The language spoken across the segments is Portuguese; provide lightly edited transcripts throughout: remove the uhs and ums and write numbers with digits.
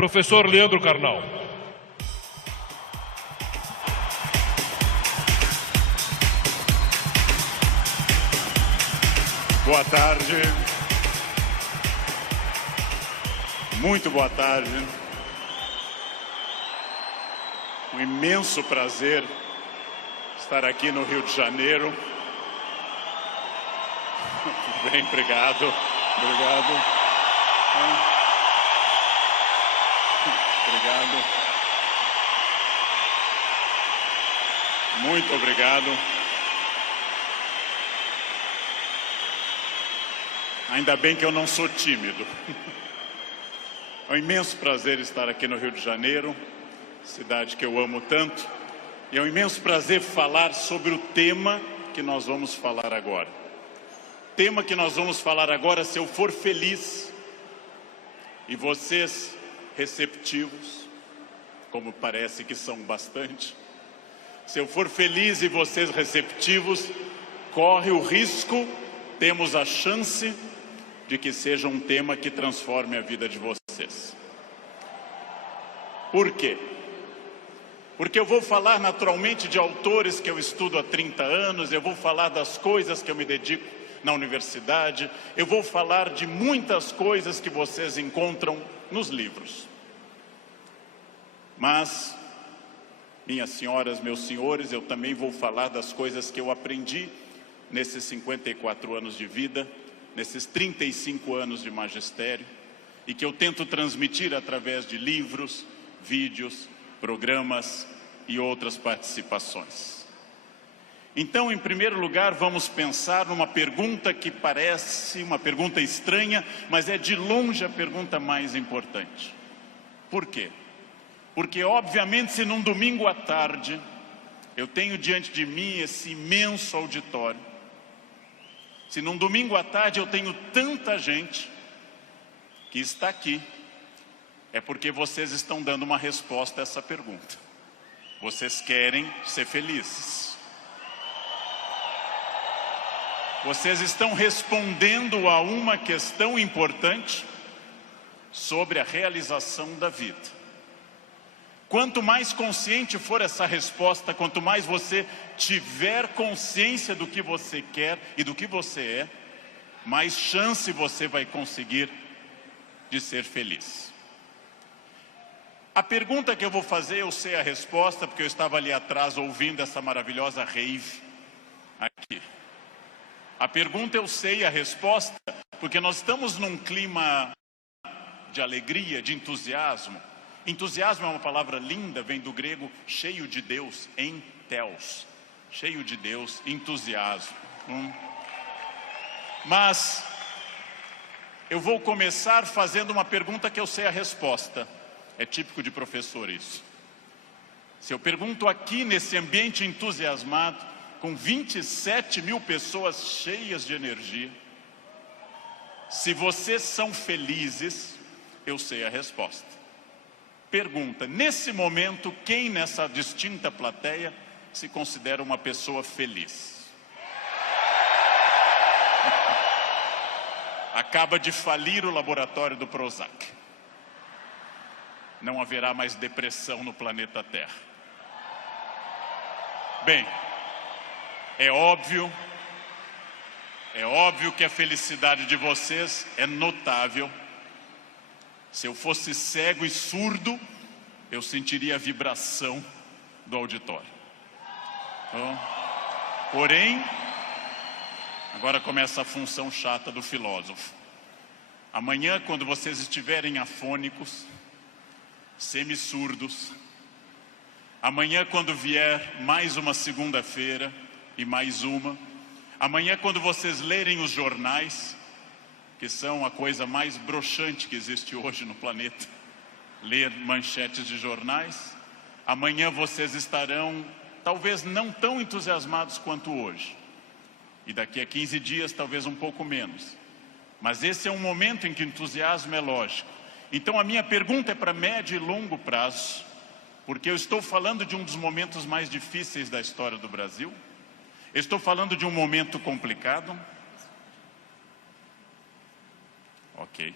professor Leandro Carnal. Boa tarde. Muito boa tarde. Um imenso prazer estar aqui no Rio de Janeiro. Tudo bem, obrigado. Obrigado. Obrigado. Muito obrigado. Ainda bem que eu não sou tímido. É um imenso prazer estar aqui no Rio de Janeiro, cidade que eu amo tanto. E é um imenso prazer falar sobre o tema que nós vamos falar agora. O tema que nós vamos falar agora, se eu for feliz, e vocês receptivos, como parece que são bastante, se eu for feliz e vocês receptivos, corre o risco, temos a chance de que seja um tema que transforme a vida de vocês. Por quê? Porque eu vou falar naturalmente de autores que eu estudo há 30 anos, eu vou falar das coisas que eu me dedico na universidade, eu vou falar de muitas coisas que vocês encontram nos livros. Mas, minhas senhoras, meus senhores, eu também vou falar das coisas que eu aprendi nesses 54 anos de vida, nesses 35 anos de magistério, e que eu tento transmitir através de livros, vídeos, programas e outras participações. Então, em primeiro lugar, vamos pensar numa pergunta que parece uma pergunta estranha, mas é de longe a pergunta mais importante. Por quê? Porque, obviamente, se num domingo à tarde eu tenho diante de mim esse imenso auditório, se num domingo à tarde eu tenho tanta gente que está aqui, é porque vocês estão dando uma resposta a essa pergunta. Vocês querem ser felizes. Vocês estão respondendo a uma questão importante sobre a realização da vida. Quanto mais consciente for essa resposta, quanto mais você tiver consciência do que você quer e do que você é, mais chance você vai conseguir de ser feliz. A pergunta que eu vou fazer, eu sei a resposta, porque eu estava ali atrás ouvindo essa maravilhosa rave aqui. A pergunta eu sei a resposta, porque nós estamos num clima de alegria, de entusiasmo. Entusiasmo é uma palavra linda, vem do grego cheio de Deus, entheos. Cheio de Deus, entusiasmo. Mas eu vou começar fazendo uma pergunta que eu sei a resposta. É típico de professor isso. Se eu pergunto aqui nesse ambiente entusiasmado, com 27 mil pessoas cheias de energia, se vocês são felizes, eu sei a resposta. Pergunta, nesse momento, quem nessa distinta plateia se considera uma pessoa feliz? Acaba de falir o laboratório do Prozac. Não haverá mais depressão no planeta Terra. Bem, é óbvio que a felicidade de vocês é notável. Se eu fosse cego e surdo, eu sentiria a vibração do auditório. Porém, agora começa a função chata do filósofo. Amanhã, quando vocês estiverem afônicos, semi-surdos, amanhã, quando vier mais uma segunda-feira e mais uma, amanhã, quando vocês lerem os jornais, que são a coisa mais broxante que existe hoje no planeta, ler manchetes de jornais, amanhã vocês estarão talvez não tão entusiasmados quanto hoje. E daqui a 15 dias talvez um pouco menos. Mas esse é um momento em que o entusiasmo é lógico. Então a minha pergunta é para médio e longo prazo, porque eu estou falando de um dos momentos mais difíceis da história do Brasil. Eu estou falando de um momento complicado. Ok.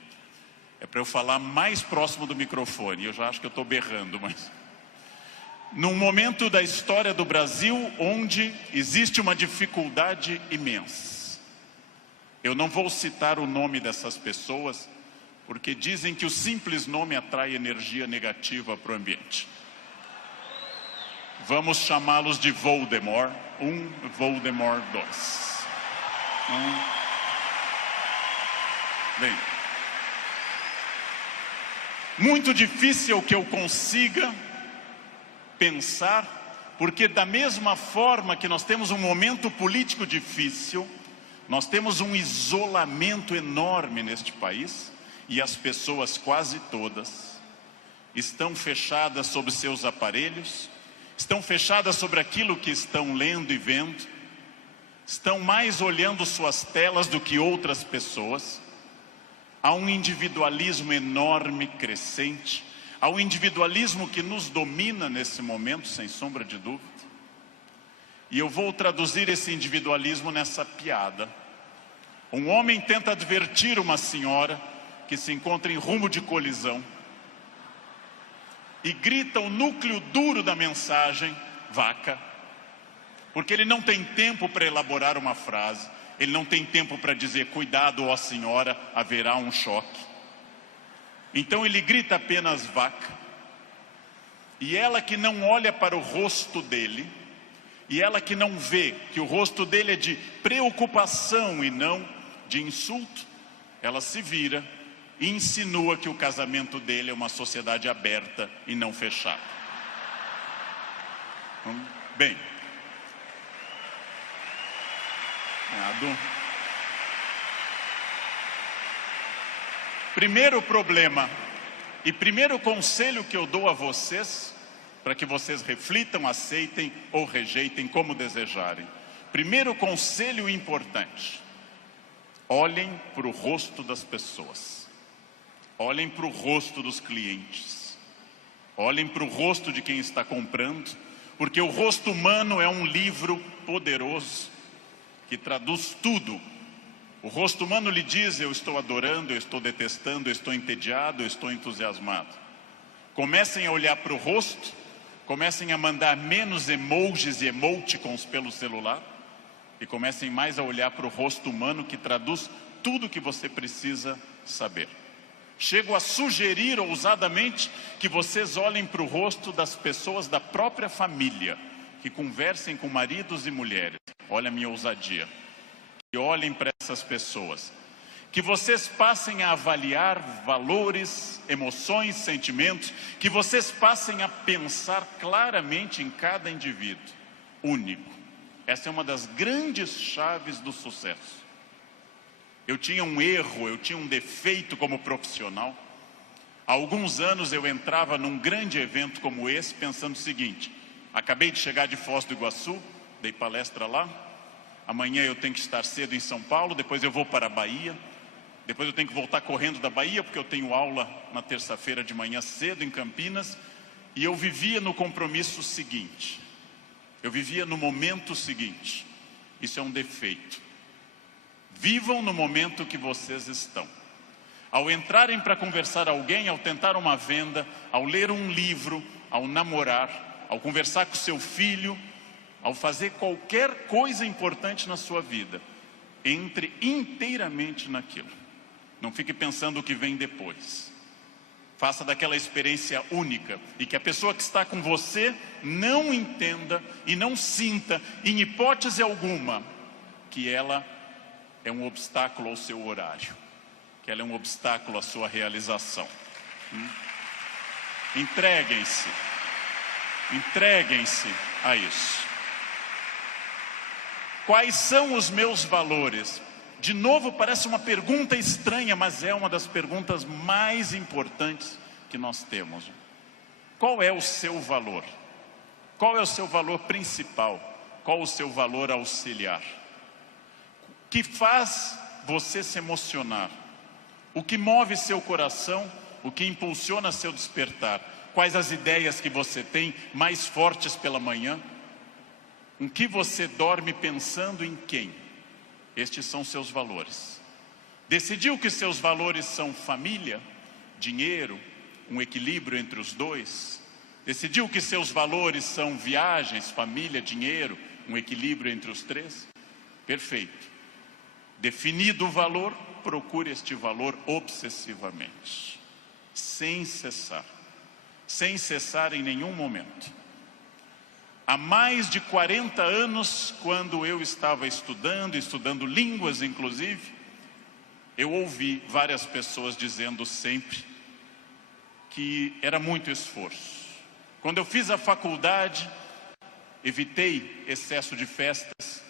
É para eu falar mais próximo do microfone. Eu já acho que eu estou berrando, mas... Num momento da história do Brasil onde existe uma dificuldade imensa. Eu não vou citar o nome dessas pessoas, porque dizem que o simples nome atrai energia negativa para o ambiente. Vamos chamá-los de Voldemort 1, Voldemort 2. Bem, muito difícil que eu consiga pensar, porque da mesma forma que nós temos um momento político difícil, nós temos um isolamento enorme neste país, e as pessoas quase todas estão fechadas sobre seus aparelhos, estão fechadas sobre aquilo que estão lendo e vendo, estão mais olhando suas telas do que outras pessoas. Há um individualismo enorme, crescente. Há um individualismo que nos domina nesse momento, sem sombra de dúvida. E eu vou traduzir esse individualismo nessa piada. Um homem tenta advertir uma senhora que se encontra em rumo de colisão e grita o núcleo duro da mensagem, vaca, porque ele não tem tempo para elaborar uma frase, ele não tem tempo para dizer, cuidado, ó senhora, haverá um choque. Então ele grita apenas vaca, e ela que não olha para o rosto dele, e ela que não vê que o rosto dele é de preocupação e não de insulto, ela se vira e insinua que o casamento dele é uma sociedade aberta e não fechada. Bem, primeiro problema e primeiro conselho que eu dou a vocês, para que vocês reflitam, aceitem ou rejeitem como desejarem. Primeiro conselho importante: olhem para o rosto das pessoas, olhem para o rosto dos clientes, olhem para o rosto de quem está comprando, porque o rosto humano é um livro poderoso que traduz tudo. O rosto humano lhe diz, eu estou adorando, eu estou detestando, eu estou entediado, eu estou entusiasmado. Comecem a olhar para o rosto, comecem a mandar menos emojis e emoticons pelo celular, e comecem mais a olhar para o rosto humano que traduz tudo o que você precisa saber. Chego a sugerir ousadamente que vocês olhem para o rosto das pessoas da própria família, que conversem com maridos e mulheres. Olha a minha ousadia. Que olhem para essas pessoas. Que vocês passem a avaliar valores, emoções, sentimentos. Que vocês passem a pensar claramente em cada indivíduo único. Essa é uma das grandes chaves do sucesso. Eu tinha um erro, eu tinha um defeito como profissional. Há alguns anos eu entrava num grande evento como esse pensando o seguinte: acabei de chegar de Foz do Iguaçu, dei palestra lá, amanhã eu tenho que estar cedo em São Paulo, depois eu vou para a Bahia, depois eu tenho que voltar correndo da Bahia, porque eu tenho aula na terça-feira de manhã cedo em Campinas, e eu vivia no compromisso seguinte, eu vivia no momento seguinte. Isso é um defeito. Vivam no momento que vocês estão. Ao entrarem para conversar alguém, ao tentar uma venda, ao ler um livro, ao namorar, ao conversar com seu filho, ao fazer qualquer coisa importante na sua vida, entre inteiramente naquilo. Não fique pensando o que vem depois. Faça daquela experiência única, e que a pessoa que está com você não entenda e não sinta, em hipótese alguma, que ela é um obstáculo ao seu horário, que ela é um obstáculo à sua realização. Entreguem-se a isso. Quais são os meus valores? De novo, parece uma pergunta estranha, mas é uma das perguntas mais importantes que nós temos. Qual é o seu valor? Qual é o seu valor principal? Qual o seu valor auxiliar? O que faz você se emocionar? O que move seu coração? O que impulsiona seu despertar? Quais as ideias que você tem mais fortes pela manhã? Em que você dorme pensando em quem? Estes são seus valores. Decidiu que seus valores são família? dinheiro, um equilíbrio entre os dois. Decidiu que seus valores são viagens, família, dinheiro, um equilíbrio entre os três? Perfeito. Definido o valor, procure este valor obsessivamente, sem cessar em nenhum momento. Há mais de 40 anos, quando eu estava estudando línguas inclusive, eu ouvi várias pessoas dizendo sempre que era muito esforço. Quando eu fiz a faculdade, evitei excesso de festas,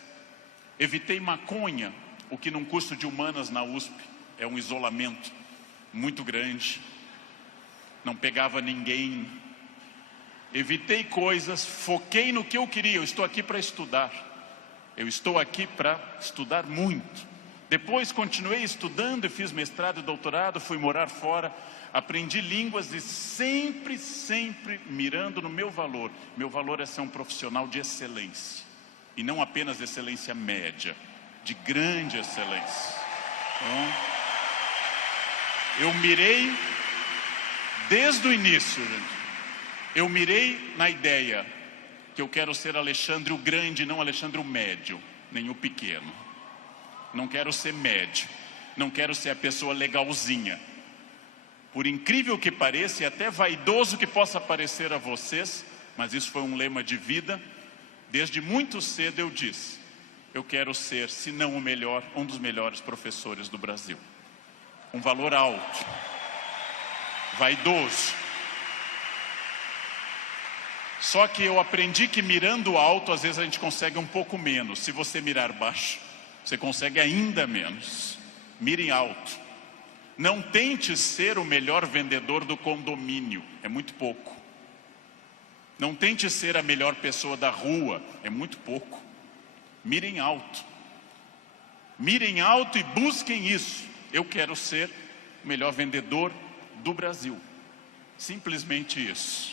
evitei maconha, o que num curso de humanas na USP é um isolamento muito grande. Não pegava ninguém. Evitei coisas, foquei no que eu queria. Eu estou aqui para estudar. Eu estou aqui para estudar muito. Depois continuei estudando e fiz mestrado e doutorado, fui morar fora. Aprendi línguas e sempre mirando no meu valor. Meu valor é ser um profissional de excelência. E não apenas de excelência média, de grande excelência. Então, eu mirei desde o início, gente. Eu mirei na ideia que eu quero ser Alexandre o Grande, não Alexandre o Médio, nem o Pequeno. Não quero ser médio, não quero ser a pessoa legalzinha. Por incrível que pareça, e até vaidoso que possa parecer a vocês, mas isso foi um lema de vida, desde muito cedo eu disse, eu quero ser, se não o melhor, um dos melhores professores do Brasil. Um valor alto, vaidoso. Só que eu aprendi que mirando alto, às vezes a gente consegue um pouco menos. Se você mirar baixo, você consegue ainda menos. Mire alto. Não tente ser o melhor vendedor do condomínio, é muito pouco. Não tente ser a melhor pessoa da rua, é muito pouco. Mirem alto. Mirem alto e busquem isso. Eu quero ser o melhor vendedor do Brasil. Simplesmente isso.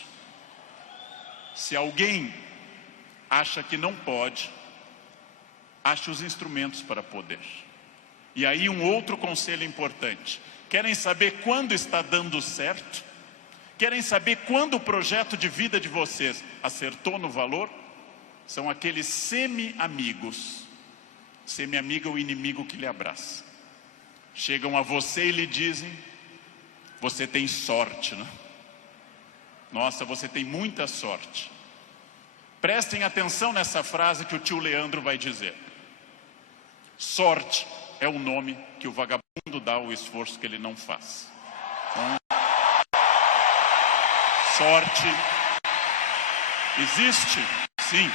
Se alguém acha que não pode, ache os instrumentos para poder. E aí um outro conselho importante. Querem saber quando está dando certo? Querem saber quando o projeto de vida de vocês acertou no valor? São aqueles semi-amigos. Semi-amigo é o inimigo que lhe abraça. Chegam a você e lhe dizem, você tem sorte, né? Nossa, você tem muita sorte. Prestem atenção nessa frase que o tio Leandro vai dizer. Sorte é o nome que o vagabundo dá ao esforço que ele não faz. Então, sorte existe, sim.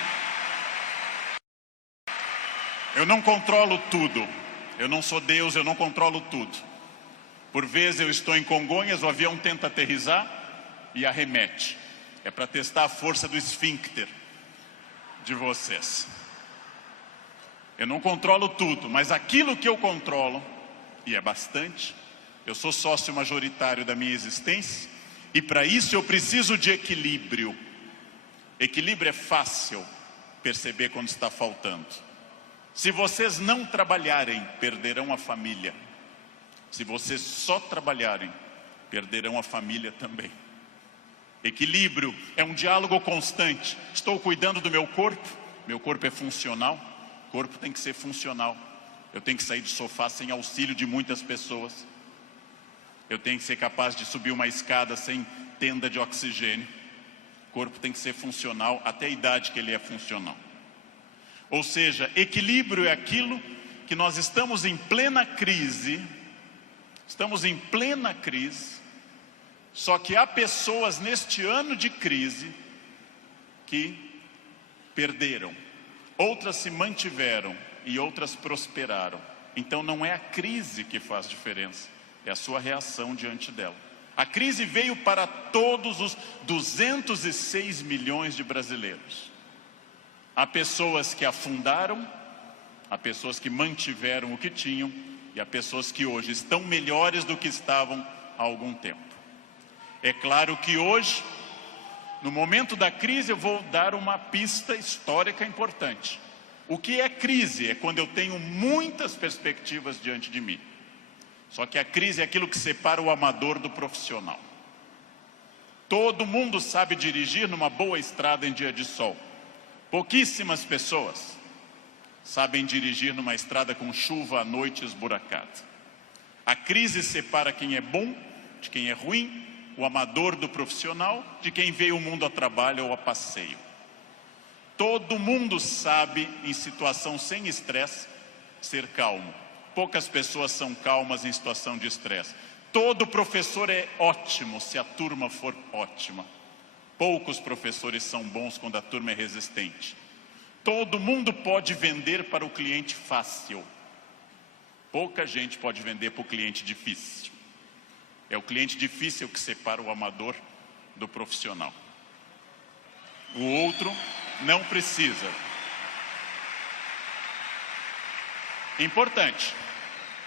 Eu não controlo tudo. Eu não sou Deus, eu não controlo tudo. Por vezes eu estou em Congonhas, o avião tenta aterrissar e arremete. É para testar a força do esfíncter de vocês. Eu não controlo tudo, mas aquilo que eu controlo, e é bastante, eu sou sócio majoritário da minha existência, e para isso eu preciso de equilíbrio. Equilíbrio é fácil perceber quando está faltando. Se vocês não trabalharem, perderão a família. Se vocês só trabalharem, perderão a família também. Equilíbrio é um diálogo constante. Estou cuidando do meu corpo é funcional, o corpo tem que ser funcional. Eu tenho que sair do sofá sem auxílio de muitas pessoas. Eu tenho que ser capaz de subir uma escada sem tenda de oxigênio. O corpo tem que ser funcional até a idade que ele é funcional. Ou seja, equilíbrio é aquilo que nós estamos em plena crise. Estamos em plena crise. Só que há pessoas neste ano de crise que perderam. Outras se mantiveram e outras prosperaram. Então não é a crise que faz diferença, é a sua reação diante dela. A crise veio para todos os 206 milhões de brasileiros. Há pessoas que afundaram, há pessoas que mantiveram o que tinham e há pessoas que hoje estão melhores do que estavam há algum tempo. É claro que hoje, no momento da crise, eu vou dar uma pista histórica importante. O que é crise? É quando eu tenho muitas perspectivas diante de mim. Só que a crise é aquilo que separa o amador do profissional. Todo mundo sabe dirigir numa boa estrada em dia de sol. Pouquíssimas pessoas sabem dirigir numa estrada com chuva à noite esburacada. A crise separa quem é bom de quem é ruim, o amador do profissional, de quem veio ao mundo a trabalho ou a passeio. Todo mundo sabe, em situação sem estresse, ser calmo. Poucas pessoas são calmas em situação de estresse. Todo professor é ótimo se a turma for ótima. Poucos professores são bons quando a turma é resistente. Todo mundo pode vender para o cliente fácil. Pouca gente pode vender para o cliente difícil. É o cliente difícil que separa o amador do profissional. O outro não precisa. Importante.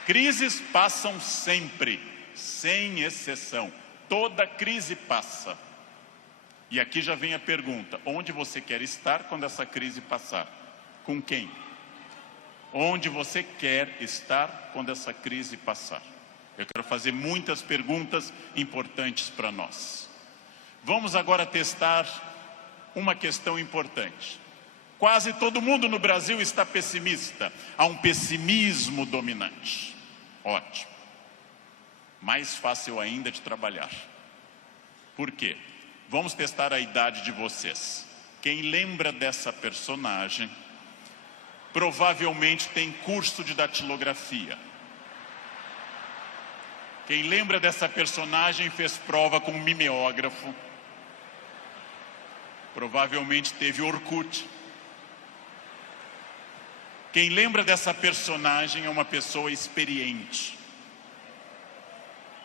Crises passam sempre, sem exceção. Toda crise passa. E aqui já vem a pergunta: onde você quer estar quando essa crise passar? Com quem? Onde você quer estar quando essa crise passar? Eu quero fazer muitas perguntas importantes para nós. Vamos agora testar uma questão importante. Quase todo mundo no Brasil está pessimista. Há um pessimismo dominante. Ótimo. Mais fácil ainda de trabalhar. Por quê? Vamos testar a idade de vocês. Quem lembra dessa personagem, provavelmente tem curso de datilografia. Quem lembra dessa personagem fez prova com um mimeógrafo. Provavelmente teve Orkut. Quem lembra dessa personagem é uma pessoa experiente.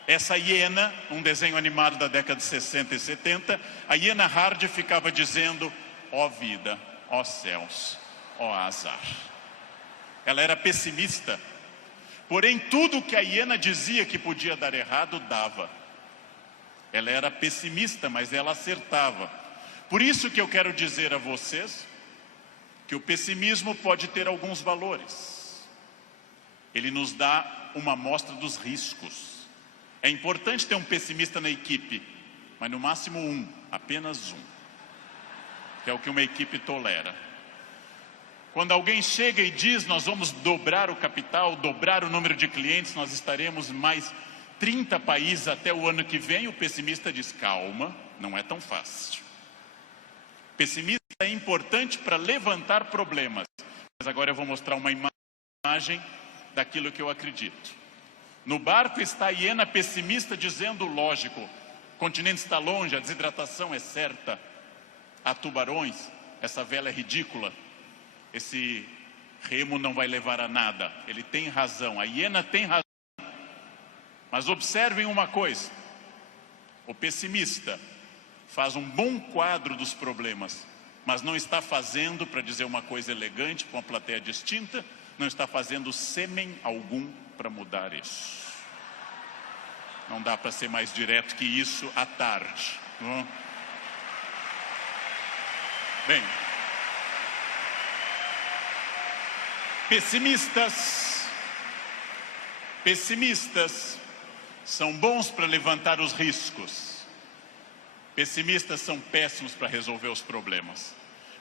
Essa hiena, um desenho animado da década de 60 e 70, a hiena Hard ficava dizendo: ó vida, ó céus, ó azar. Ela era pessimista, porém tudo que a hiena dizia que podia dar errado, dava. Ela era pessimista, mas ela acertava. Por isso que eu quero dizer a vocês que o pessimismo pode ter alguns valores. Ele nos dá uma amostra dos riscos. É importante ter um pessimista na equipe, mas no máximo um, apenas um, que é o que uma equipe tolera. Quando alguém chega e diz: nós vamos dobrar o capital, dobrar o número de clientes, nós estaremos em mais 30 países até o ano que vem, o pessimista diz: calma, não é tão fácil. O pessimista é importante para levantar problemas, mas agora eu vou mostrar uma imagem daquilo que eu acredito. No barco está a hiena pessimista dizendo: lógico, o continente está longe, a desidratação é certa, há tubarões, essa vela é ridícula, esse remo não vai levar a nada. Ele tem razão, a hiena tem razão. Mas observem uma coisa: o pessimista faz um bom quadro dos problemas, mas não está fazendo, para dizer uma coisa elegante para uma plateia distinta, não está fazendo sêmen algum para mudar isso. Não dá para ser mais direto que isso à tarde. Não? Bem, pessimistas são bons para levantar os riscos. Pessimistas são péssimos para resolver os problemas.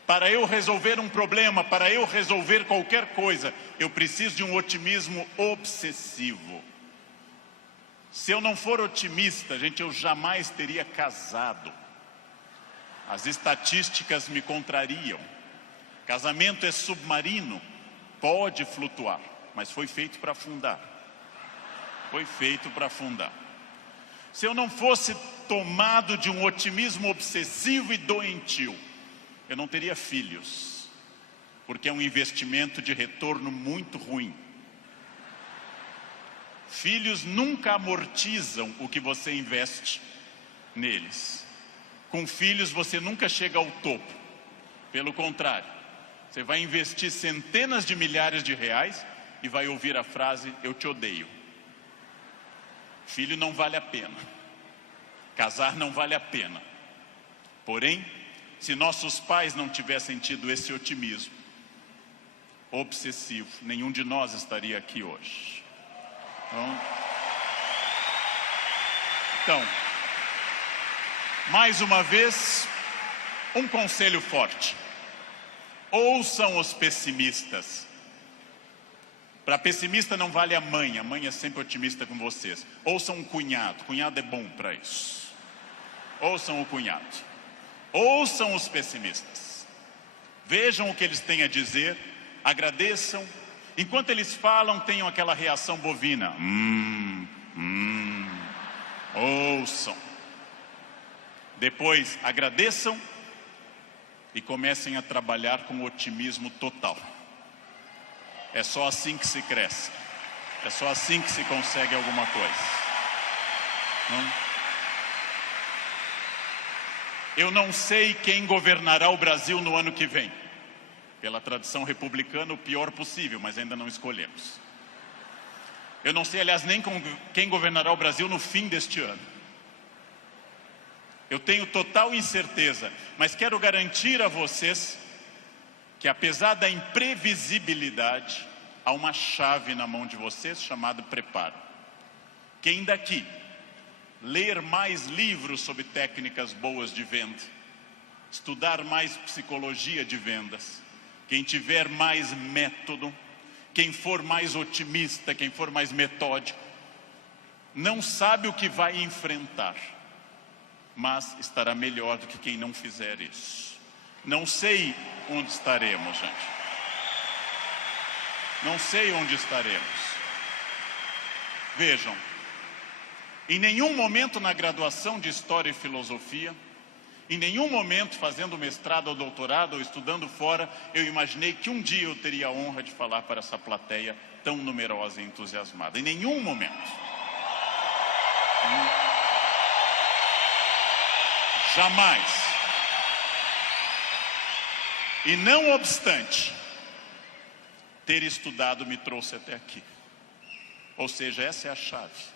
Para eu resolver um problema, para eu resolver qualquer coisa, eu preciso de um otimismo obsessivo. Se eu não for otimista, gente, eu jamais teria casado. As estatísticas me contrariam. Casamento é submarino, pode flutuar, mas foi feito para afundar. Foi feito para afundar. Se eu não fosse tomado de um otimismo obsessivo e doentio, eu não teria filhos, porque é um investimento de retorno muito ruim. Filhos nunca amortizam o que você investe neles. Com filhos você nunca chega ao topo. Pelo contrário, você vai investir centenas de milhares de reais e vai ouvir a frase: eu te odeio. Filho não vale a pena. Casar não vale a pena. Porém, se nossos pais não tivessem tido esse otimismo obsessivo, nenhum de nós estaria aqui hoje. Então, mais uma vez, um conselho forte. Ouçam os pessimistas. Para pessimista não vale a mãe é sempre otimista com vocês. Ouçam um cunhado é bom para isso. Ouçam o cunhado. Ouçam os pessimistas. Vejam o que eles têm a dizer, agradeçam. Enquanto eles falam, tenham aquela reação bovina. Ouçam. Depois agradeçam e comecem a trabalhar com otimismo total. É só assim que se cresce. É só assim que se consegue alguma coisa. Eu não sei quem governará o Brasil no ano que vem. Pela tradição republicana, o pior possível, mas ainda não escolhemos. Eu não sei, aliás, nem quem governará o Brasil no fim deste ano. Eu tenho total incerteza, mas quero garantir a vocês que, apesar da imprevisibilidade, há uma chave na mão de vocês chamada preparo. Quem daqui ler mais livros sobre técnicas boas de venda, estudar mais psicologia de vendas, quem tiver mais método, quem for mais otimista, quem for mais metódico, não sabe o que vai enfrentar, mas estará melhor do que quem não fizer isso. Não sei onde estaremos, gente. Não sei onde estaremos. Vejam, em nenhum momento na graduação de História e Filosofia, em nenhum momento fazendo mestrado ou doutorado ou estudando fora, eu imaginei que um dia eu teria a honra de falar para essa plateia tão numerosa e entusiasmada. Em nenhum momento. Jamais. E não obstante, ter estudado me trouxe até aqui. Ou seja, essa é a chave.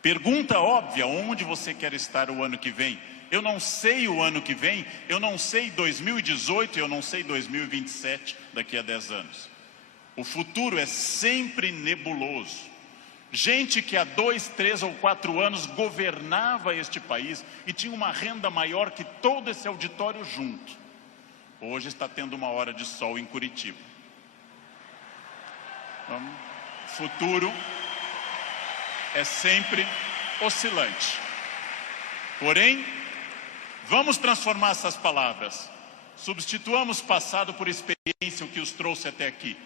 Pergunta óbvia, onde você quer estar o ano que vem? Eu não sei o ano que vem, eu não sei 2018, eu não sei 2027, daqui a 10 anos. O futuro é sempre nebuloso. Gente que há 2, 3 ou 4 anos governava este país e tinha uma renda maior que todo esse auditório junto. Hoje está tendo uma hora de sol em Curitiba. O futuro é sempre oscilante. Porém, vamos transformar essas palavras. Substituamos passado por experiência, o que os trouxe até aqui.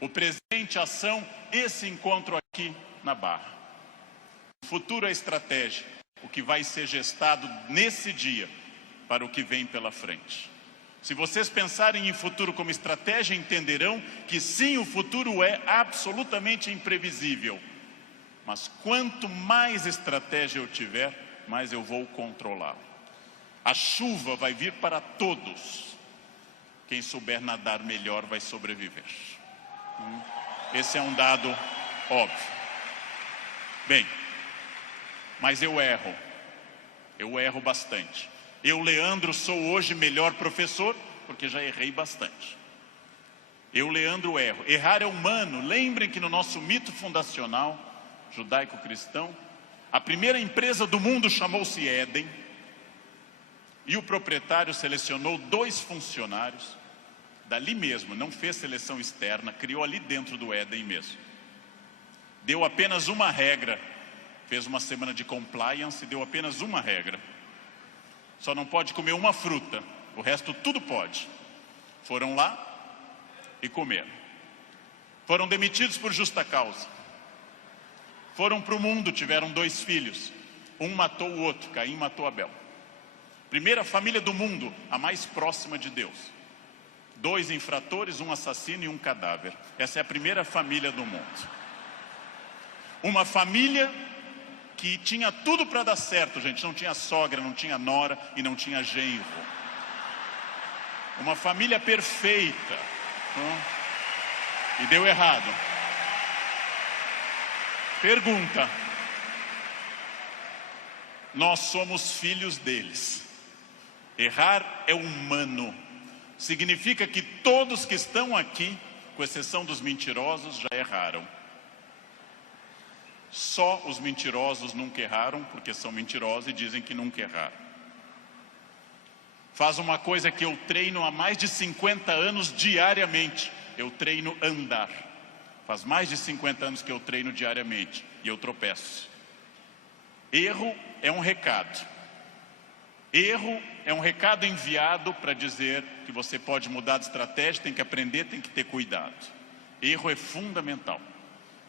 O presente, ação, esse encontro aqui na Barra. O futuro é estratégia, o que vai ser gestado nesse dia para o que vem pela frente. Se vocês pensarem em futuro como estratégia, entenderão que sim, o futuro é absolutamente imprevisível. Mas quanto mais estratégia eu tiver, mais eu vou controlá-lo. A chuva vai vir para todos. Quem souber nadar melhor vai sobreviver. Esse é um dado óbvio. Bem, mas eu erro bastante. Eu, Leandro, sou hoje melhor professor, porque já errei bastante. Eu, Leandro, erro. Errar é humano. Lembrem que no nosso mito fundacional, judaico-cristão, a primeira empresa do mundo chamou-se Éden, e o proprietário selecionou 2 funcionários, dali mesmo, não fez seleção externa, criou ali dentro do Éden mesmo. Deu apenas uma regra, fez uma semana de compliance e deu apenas uma regra. Só não pode comer uma fruta, o resto tudo pode. Foram lá e comeram. Foram demitidos por justa causa. Foram para o mundo, tiveram 2 filhos. Um matou o outro, Caim matou Abel. Primeira família do mundo, a mais próxima de Deus. 2 infratores, um assassino e um cadáver. Essa é a primeira família do mundo. Uma família que tinha tudo para dar certo, gente. Não tinha sogra, não tinha nora e não tinha genro. Uma família perfeita. E deu errado. Pergunta. Nós somos filhos deles. Errar é humano. Significa que todos que estão aqui, com exceção dos mentirosos, já erraram. Só os mentirosos nunca erraram, porque são mentirosos e dizem que nunca erraram. Faz uma coisa que eu treino há mais de 50 anos diariamente. Eu treino andar. Faz mais de 50 anos que eu treino diariamente e eu tropeço. Erro é um recado. Erro é um recado enviado para dizer que você pode mudar de estratégia, tem que aprender, tem que ter cuidado. Erro é fundamental.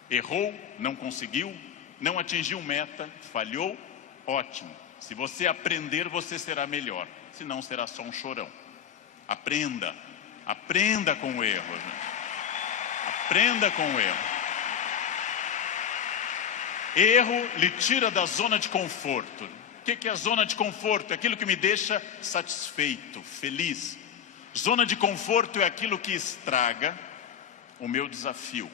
Errou, não conseguiu, não atingiu meta, falhou, ótimo. Se você aprender, você será melhor. Senão será só um chorão. Aprenda. Aprenda com o erro, gente. Aprenda com o erro. Erro lhe tira da zona de conforto. O que é a zona de conforto? É aquilo que me deixa satisfeito, feliz. Zona de conforto é aquilo que estraga o meu desafio.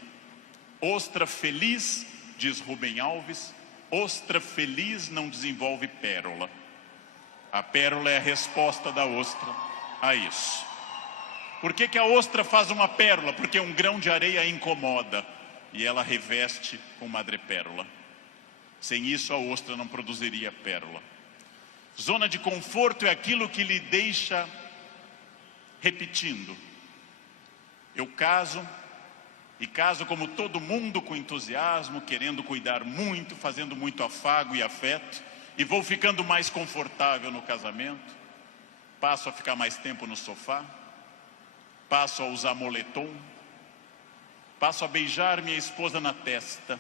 Ostra feliz, diz Rubem Alves, ostra feliz não desenvolve pérola. A pérola é a resposta da ostra a isso. Por que a ostra faz uma pérola? Porque um grão de areia a incomoda e ela reveste com madrepérola. Sem isso a ostra não produziria pérola. Zona de conforto é aquilo que lhe deixa repetindo. Eu caso, e caso como todo mundo com entusiasmo, querendo cuidar muito, fazendo muito afago e afeto, e vou ficando mais confortável no casamento, passo a ficar mais tempo no sofá, passo a usar moletom, passo a beijar minha esposa na testa,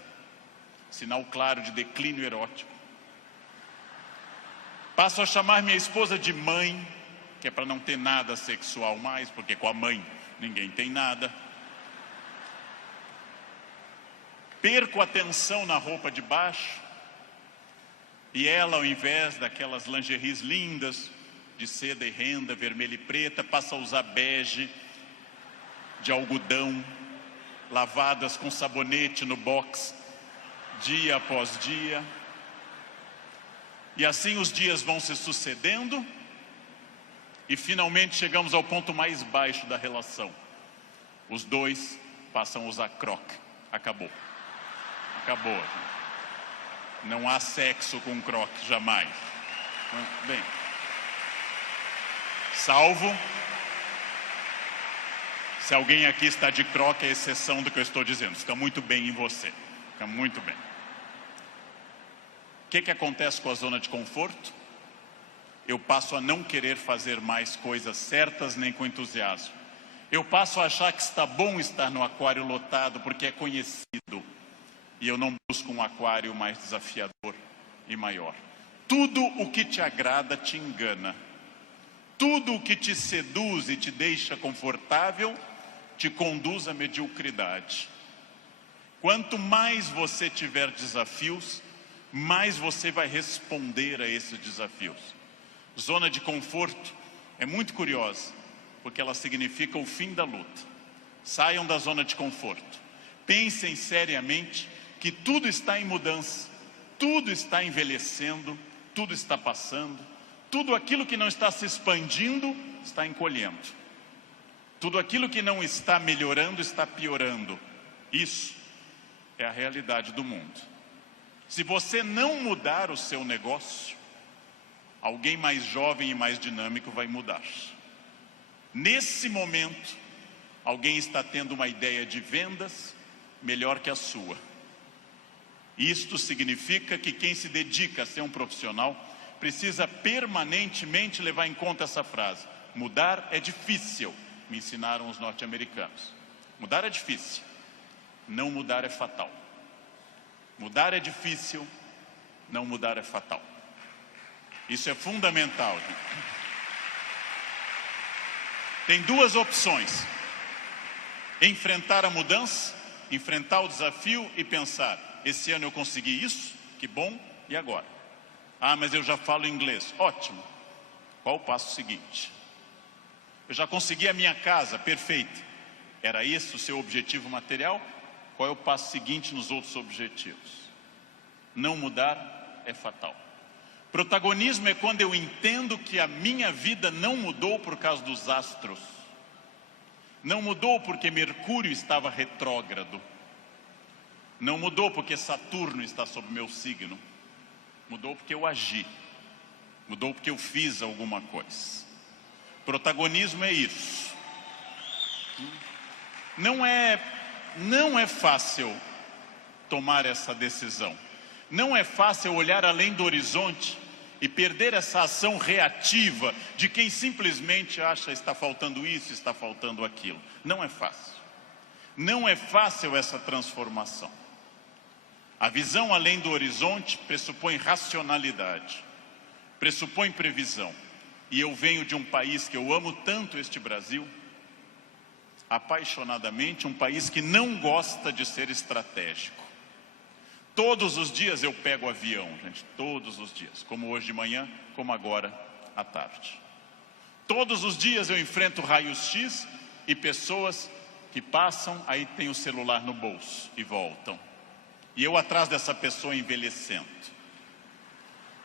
sinal claro de declínio erótico. Passo a chamar minha esposa de mãe, que é para não ter nada sexual mais, porque com a mãe ninguém tem nada. Perco a atenção na roupa de baixo, e ela, ao invés daquelas lingeries lindas, de seda e renda, vermelha e preta, passa a usar bege, de algodão, lavadas com sabonete no box, dia após dia. E assim os dias vão se sucedendo, e finalmente chegamos ao ponto mais baixo da relação. Os dois passam a usar croque. Acabou. Acabou, gente. Não há sexo com croque, jamais. Bem, salvo se alguém aqui está de croque, é exceção do que eu estou dizendo. Fica muito bem em você. Fica muito bem. O que acontece com a zona de conforto? Eu passo a não querer fazer mais coisas certas nem com entusiasmo. Eu passo a achar que está bom estar no aquário lotado porque é conhecido. E eu não busco um aquário mais desafiador e maior. Tudo o que te agrada te engana. Tudo o que te seduz e te deixa confortável te conduz à mediocridade. Quanto mais você tiver desafios, mais você vai responder a esses desafios. Zona de conforto é muito curiosa, porque ela significa o fim da luta. Saiam da zona de conforto. Pensem seriamente que tudo está em mudança, tudo está envelhecendo, tudo está passando, tudo aquilo que não está se expandindo está encolhendo. Tudo aquilo que não está melhorando está piorando. Isso é a realidade do mundo. Se você não mudar o seu negócio, alguém mais jovem e mais dinâmico vai mudar. Nesse momento, alguém está tendo uma ideia de vendas melhor que a sua. Isto significa que quem se dedica a ser um profissional precisa permanentemente levar em conta essa frase: mudar é difícil, me ensinaram os norte-americanos. Mudar é difícil, não mudar é fatal. Mudar é difícil, não mudar é fatal. Isso é fundamental, gente. Tem duas opções: enfrentar a mudança, enfrentar o desafio e pensar: esse ano eu consegui isso, que bom, e agora? Ah, mas eu já falo inglês. Ótimo. Qual o passo seguinte? Eu já consegui a minha casa, perfeito. Era esse o seu objetivo material? Qual é o passo seguinte nos outros objetivos? Não mudar é fatal. Protagonismo é quando eu entendo que a minha vida não mudou por causa dos astros. Não mudou porque Mercúrio estava retrógrado. Não mudou porque Saturno está sob meu signo. Mudou porque eu agi. Mudou porque eu fiz alguma coisa. Protagonismo é isso. Não é fácil tomar essa decisão. Não é fácil olhar além do horizonte e perder essa ação reativa de quem simplesmente acha está faltando isso, está faltando aquilo. Não é fácil. Não é fácil essa transformação. A visão além do horizonte pressupõe racionalidade, pressupõe previsão. E eu venho de um país que eu amo tanto, este Brasil, apaixonadamente, um país que não gosta de ser estratégico. Todos os dias eu pego avião, gente, todos os dias, como hoje de manhã, como agora à tarde. Todos os dias eu enfrento raios-x e pessoas que passam, aí tem o celular no bolso e voltam. E eu atrás dessa pessoa envelhecendo.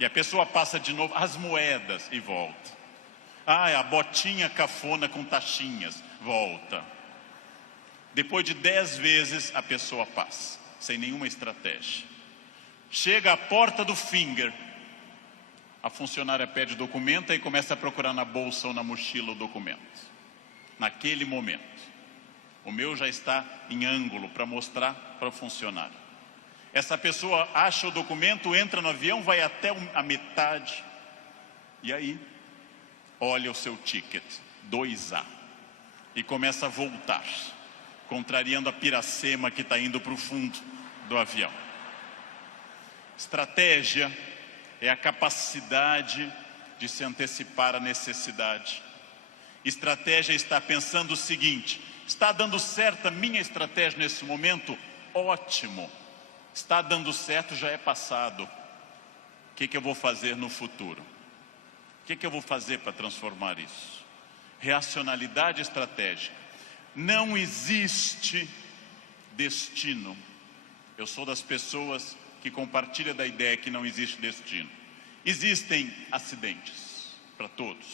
E a pessoa passa de novo, as moedas e volta. A botinha cafona com taxinhas, volta. Depois de 10 vezes a pessoa passa, sem nenhuma estratégia. Chega à porta do Finger, a funcionária pede documento e começa a procurar na bolsa ou na mochila o documento. Naquele momento, o meu já está em ângulo para mostrar para o funcionário. Essa pessoa acha o documento, entra no avião, vai até a metade e aí olha o seu ticket, 2A, e começa a voltar, contrariando a piracema que está indo para o fundo do avião. Estratégia é a capacidade de se antecipar à necessidade. Estratégia está pensando o seguinte: está dando certo a minha estratégia nesse momento? Ótimo. Está dando certo, já é passado. O que eu vou fazer no futuro? O que eu vou fazer para transformar isso? Racionalidade estratégica. Não existe destino. Eu sou das pessoas que compartilha da ideia que não existe destino. Existem acidentes para todos.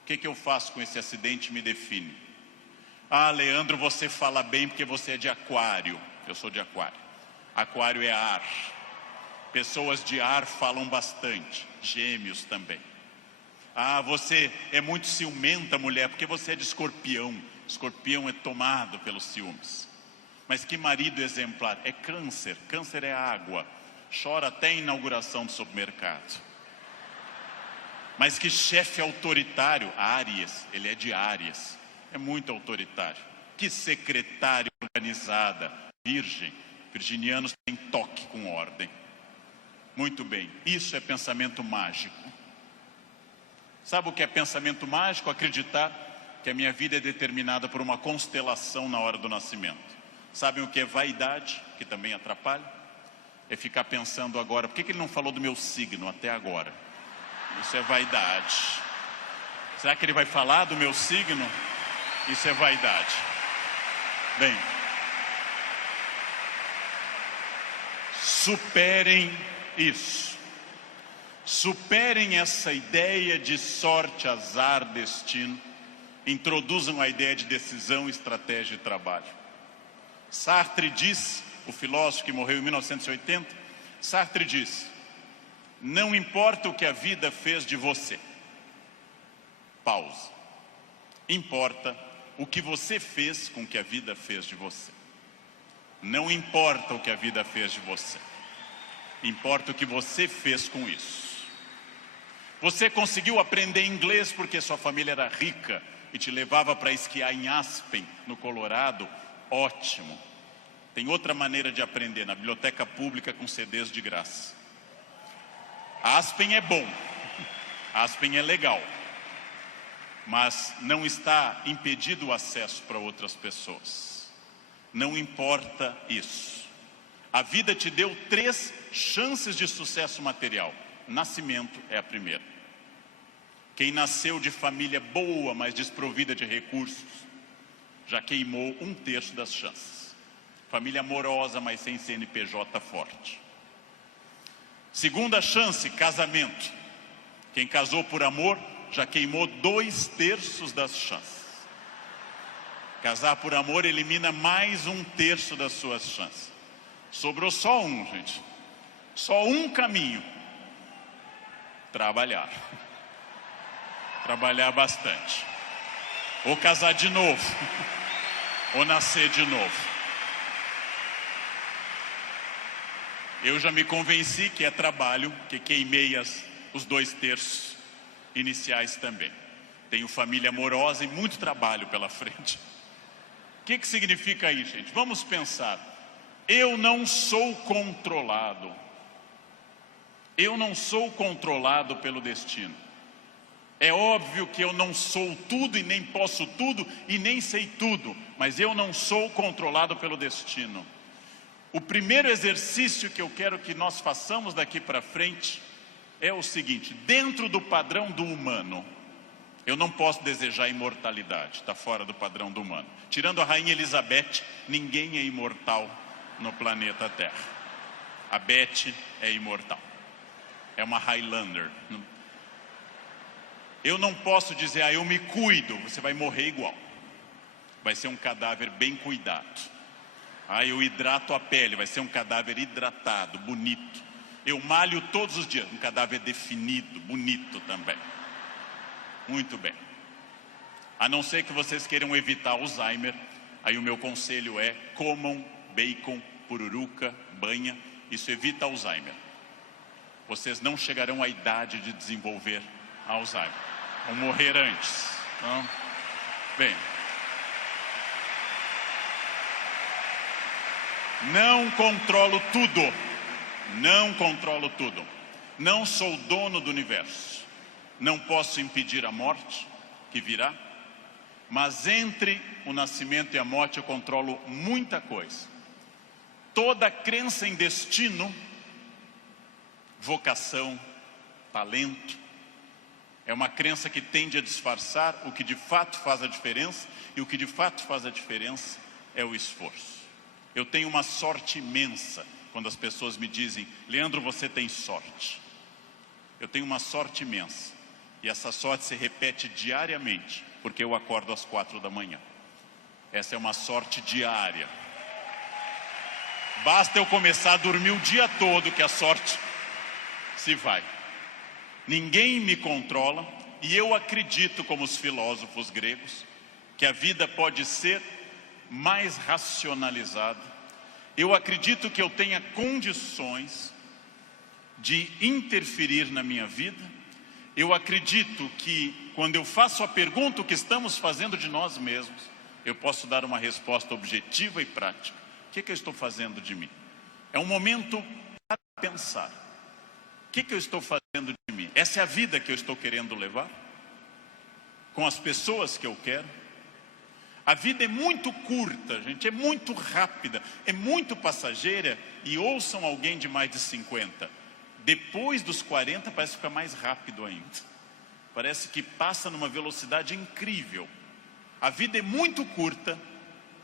O que eu faço com esse acidente me define. Leandro, você fala bem porque você é de aquário. Eu sou de aquário. Aquário é ar. Pessoas de ar falam bastante. Gêmeos também. Você é muito ciumenta, mulher, porque você é de escorpião. Escorpião é tomado pelos ciúmes. Mas que marido exemplar? É câncer. Câncer é água. Chora até a inauguração do supermercado. Mas que chefe autoritário? Áries. Ele é de Áries. É muito autoritário. Que secretária organizada? Virgem. Virginianos têm toque com ordem. Muito bem. Isso é pensamento mágico. Sabe o que é pensamento mágico? Acreditar que a minha vida é determinada por uma constelação na hora do nascimento. Sabem o que é vaidade, que também atrapalha? É ficar pensando agora, por que ele não falou do meu signo até agora? Isso é vaidade. Será que ele vai falar do meu signo? Isso é vaidade. Bem, superem isso. Superem essa ideia de sorte, azar, destino. Introduzam a ideia de decisão, estratégia e trabalho. Sartre diz, o filósofo que morreu em 1980, Sartre diz: não importa o que a vida fez de você. Pausa. Importa o que você fez com o que a vida fez de você. Não importa o que a vida fez de você. Importa o que você fez com isso. Você conseguiu aprender inglês porque sua família era rica e te levava para esquiar em Aspen, no Colorado? Ótimo. Tem outra maneira de aprender, na biblioteca pública com CDs de graça. Aspen é bom, Aspen é legal, mas não está impedido o acesso para outras pessoas. Não importa isso. A vida te deu 3 chances de sucesso material. Nascimento é a primeira. Quem nasceu de família boa, mas desprovida de recursos, já queimou 1/3 das chances. Família amorosa, mas sem CNPJ forte. Segunda chance, casamento. Quem casou por amor, já queimou 2/3 das chances. Casar por amor elimina mais 1/3 das suas chances. Sobrou só um, gente. Só um caminho. Trabalhar. Trabalhar bastante. Ou casar de novo. Ou nascer de novo. Eu já me convenci que é trabalho, que queimei os 2 terços iniciais também. Tenho família amorosa e muito trabalho pela frente. O que significa isso, gente? Vamos pensar. Eu não sou controlado. Eu não sou controlado pelo destino. É óbvio que eu não sou tudo e nem posso tudo e nem sei tudo, mas eu não sou controlado pelo destino. O primeiro exercício que eu quero que nós façamos daqui para frente é o seguinte: dentro do padrão do humano, eu não posso desejar imortalidade, está fora do padrão do humano. Tirando a rainha Elizabeth, ninguém é imortal no planeta Terra. A Beth é imortal. É uma Highlander. Eu não posso dizer, eu me cuido, você vai morrer igual. Vai ser um cadáver bem cuidado. Eu hidrato a pele, vai ser um cadáver hidratado, bonito. Eu malho todos os dias, um cadáver definido, bonito também. Muito bem. A não ser que vocês queiram evitar Alzheimer, aí o meu conselho é: comam bacon, pururuca, banha, isso evita Alzheimer. Vocês não chegarão à idade de desenvolver Alzheimer. Vão morrer antes. Então, bem. Não controlo tudo. Não controlo tudo. Não sou dono do universo. Não posso impedir a morte, que virá. Mas entre o nascimento e a morte eu controlo muita coisa. Toda crença em destino, vocação, talento, é uma crença que tende a disfarçar o que de fato faz a diferença. E o que de fato faz a diferença é o esforço. Eu tenho uma sorte imensa quando as pessoas me dizem: Leandro, você tem sorte. Eu tenho uma sorte imensa. E essa sorte se repete diariamente, porque eu acordo às 4 da manhã. Essa é uma sorte diária. Basta eu começar a dormir o dia todo que a sorte se vai. Ninguém me controla, e eu acredito, como os filósofos gregos, que a vida pode ser mais racionalizada. Eu acredito que eu tenha condições de interferir na minha vida. Eu acredito que quando eu faço a pergunta o que estamos fazendo de nós mesmos, eu posso dar uma resposta objetiva e prática. O que eu estou fazendo de mim? É um momento para pensar. O que eu estou fazendo de mim? Essa é a vida que eu estou querendo levar? Com as pessoas que eu quero? A vida é muito curta, gente, é muito rápida, é muito passageira. E ouçam alguém de mais de 50. Depois dos 40 parece ficar mais rápido ainda. Parece que passa numa velocidade incrível. A vida é muito curta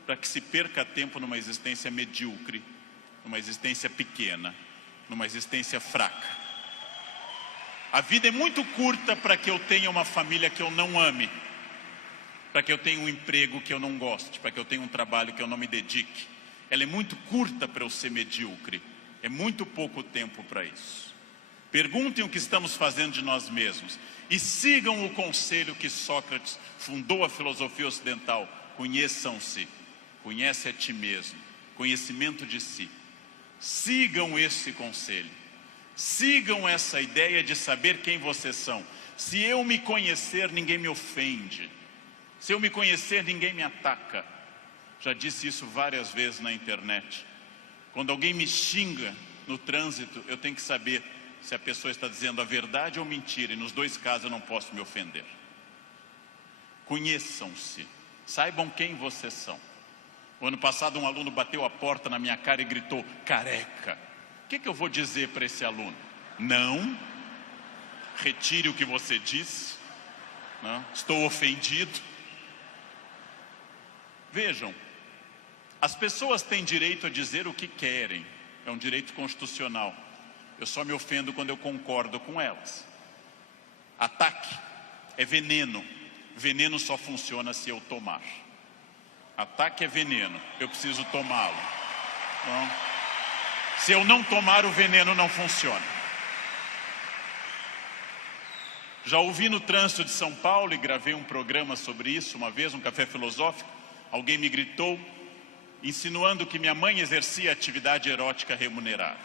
para que se perca tempo numa existência medíocre, numa existência pequena, numa existência fraca. A vida é muito curta para que eu tenha uma família que eu não ame, para que eu tenha um emprego que eu não goste, para que eu tenha um trabalho que eu não me dedique. Ela é muito curta para eu ser medíocre. É muito pouco tempo para isso. Perguntem o que estamos fazendo de nós mesmos e sigam o conselho que Sócrates fundou a filosofia ocidental: conheçam-se, conhece a ti mesmo, conhecimento de si. Sigam esse conselho, sigam essa ideia de saber quem vocês são. Se eu me conhecer, ninguém me ofende. Se eu me conhecer, ninguém me ataca. Já disse isso várias vezes na internet. Quando alguém me xinga no trânsito, eu tenho que saber se a pessoa está dizendo a verdade ou mentira. E nos dois casos eu não posso me ofender. Conheçam-se. Saibam quem vocês são. O ano passado um aluno bateu a porta na minha cara e gritou: careca. O que eu vou dizer para esse aluno? Não. Retire o que você disse. Não. Estou ofendido. Vejam, as pessoas têm direito a dizer o que querem, é um direito constitucional. Eu só me ofendo quando eu concordo com elas. Ataque é veneno. Veneno só funciona se eu tomar. Ataque é veneno, eu preciso tomá-lo. Então, Se eu não tomar, o veneno não funciona. Já ouvi no trânsito de São Paulo e gravei um programa sobre isso uma vez, um café filosófico. Alguém me gritou, insinuando que minha mãe exercia atividade erótica remunerada.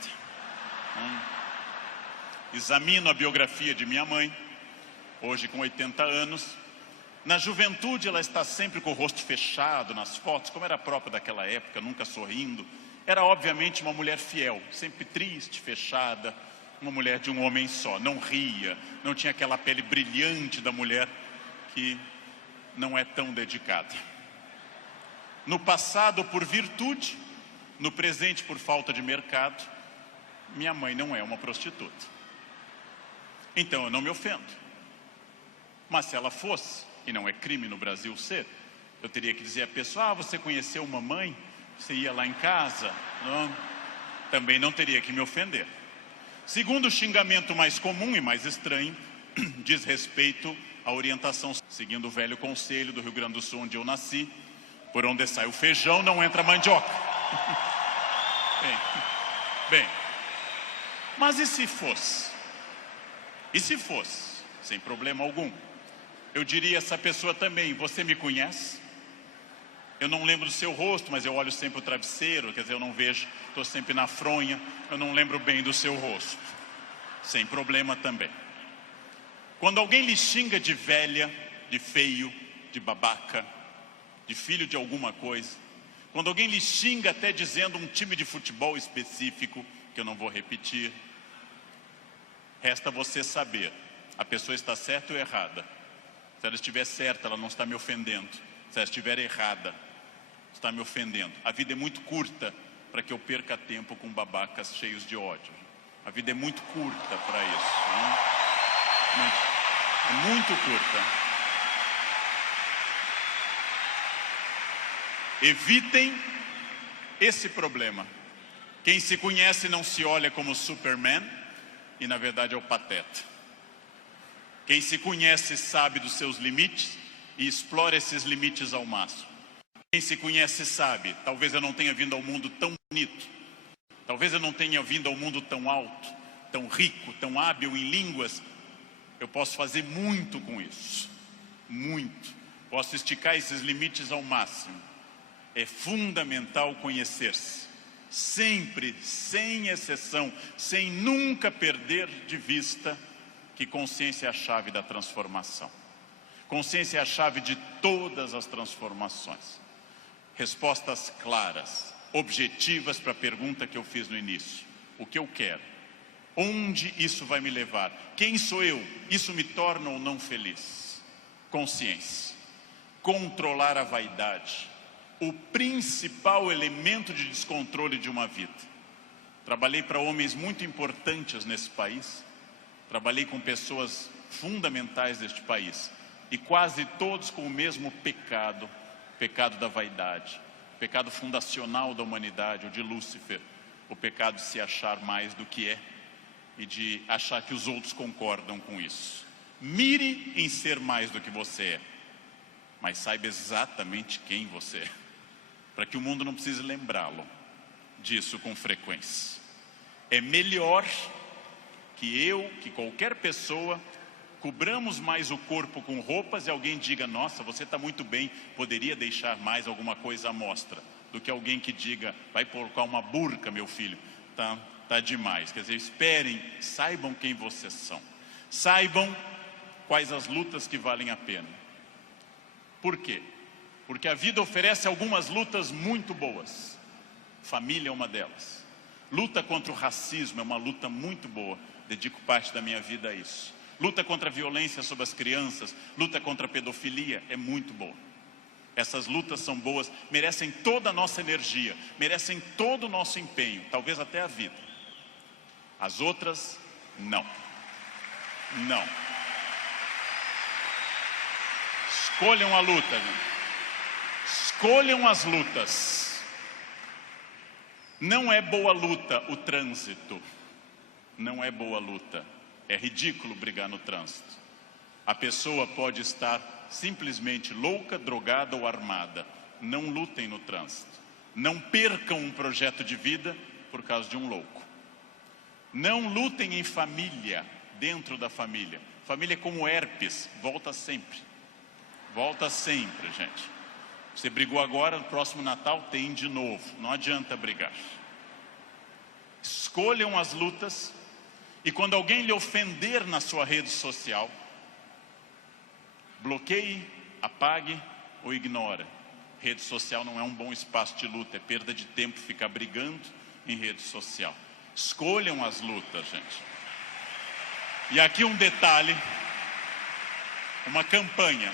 Examino a biografia de minha mãe, hoje com 80 anos. Na juventude ela está sempre com o rosto fechado nas fotos, como era próprio daquela época, nunca sorrindo. Era obviamente uma mulher fiel, sempre triste, fechada, uma mulher de um homem só. Não ria, não tinha aquela pele brilhante da mulher que não é tão dedicada. No passado por virtude, no presente por falta de mercado, minha mãe não é uma prostituta. Então eu não me ofendo. Mas se ela fosse, e não é crime no Brasil ser, eu teria que dizer à pessoa, você conheceu mamãe? Você ia lá em casa? Não. Também não teria que me ofender. Segundo xingamento mais comum e mais estranho, diz respeito à orientação, seguindo o velho conselho do Rio Grande do Sul, onde eu nasci, por onde sai o feijão não entra mandioca. Bem, mas e se fosse? E se fosse, sem problema algum? Eu diria a essa pessoa também, você me conhece? Eu não lembro do seu rosto, mas eu olho sempre o travesseiro, quer dizer, eu não vejo, estou sempre na fronha, eu não lembro bem do seu rosto. Sem problema também. Quando alguém lhe xinga de velha, de feio, de babaca, de filho de alguma coisa, quando alguém lhe xinga até dizendo um time de futebol específico, que eu não vou repetir, resta você saber, a pessoa está certa ou errada. Se ela estiver certa, ela não está me ofendendo. Se ela estiver errada, está me ofendendo. A vida é muito curta para que eu perca tempo com babacas cheios de ódio. A vida é muito curta para isso. Né? É muito curta. Evitem esse problema. Quem se conhece não se olha como Superman e na verdade é o pateta. Quem se conhece sabe dos seus limites e explora esses limites ao máximo. Quem se conhece sabe, talvez eu não tenha vindo ao mundo tão bonito, talvez eu não tenha vindo ao mundo tão alto, tão rico, tão hábil em línguas. Eu posso fazer muito com isso, muito. Posso esticar esses limites ao máximo. É fundamental conhecer-se, sempre, sem exceção, sem nunca perder de vista que consciência é a chave da transformação. Consciência é a chave de todas as transformações. Respostas claras, objetivas para a pergunta que eu fiz no início. O que eu quero? Onde isso vai me levar? Quem sou eu? Isso me torna ou não feliz? Consciência. Controlar a vaidade. O principal elemento de descontrole de uma vida. Trabalhei para homens muito importantes nesse país. Trabalhei com pessoas fundamentais deste país. E quase todos com o mesmo pecado. O pecado da vaidade. O pecado fundacional da humanidade, o de Lúcifer. O pecado de se achar mais do que é. E de achar que os outros concordam com isso. Mire em ser mais do que você é. Mas saiba exatamente quem você é. Para que o mundo não precise lembrá-lo disso com frequência. É melhor que qualquer pessoa, cobramos mais o corpo com roupas e alguém diga, nossa, você está muito bem, poderia deixar mais alguma coisa à mostra, do que alguém que diga, vai colocar uma burca, meu filho, tá demais. Quer dizer, esperem, saibam quem vocês são. Saibam quais as lutas que valem a pena. Por quê? Porque a vida oferece algumas lutas muito boas. Família é uma delas. Luta contra o racismo é uma luta muito boa. Dedico parte da minha vida a isso. Luta contra a violência sobre as crianças, luta contra a pedofilia é muito boa. Essas lutas são boas, merecem toda a nossa energia, merecem todo o nosso empenho, talvez até a vida. As outras, não. Não. Escolham a luta, gente. Escolham as lutas. Não é boa luta o trânsito. Não é boa luta. É ridículo brigar no trânsito. A pessoa pode estar simplesmente louca, drogada ou armada. Não lutem no trânsito. Não percam um projeto de vida por causa de um louco. Não lutem em família, dentro da família. Família é como herpes, volta sempre. Volta sempre, gente. Você brigou agora, no próximo Natal tem de novo. Não adianta brigar. Escolham as lutas, e quando alguém lhe ofender na sua rede social, bloqueie, apague ou ignore. Rede social não é um bom espaço de luta, é perda de tempo ficar brigando em rede social. Escolham as lutas, gente. E aqui um detalhe, uma campanha.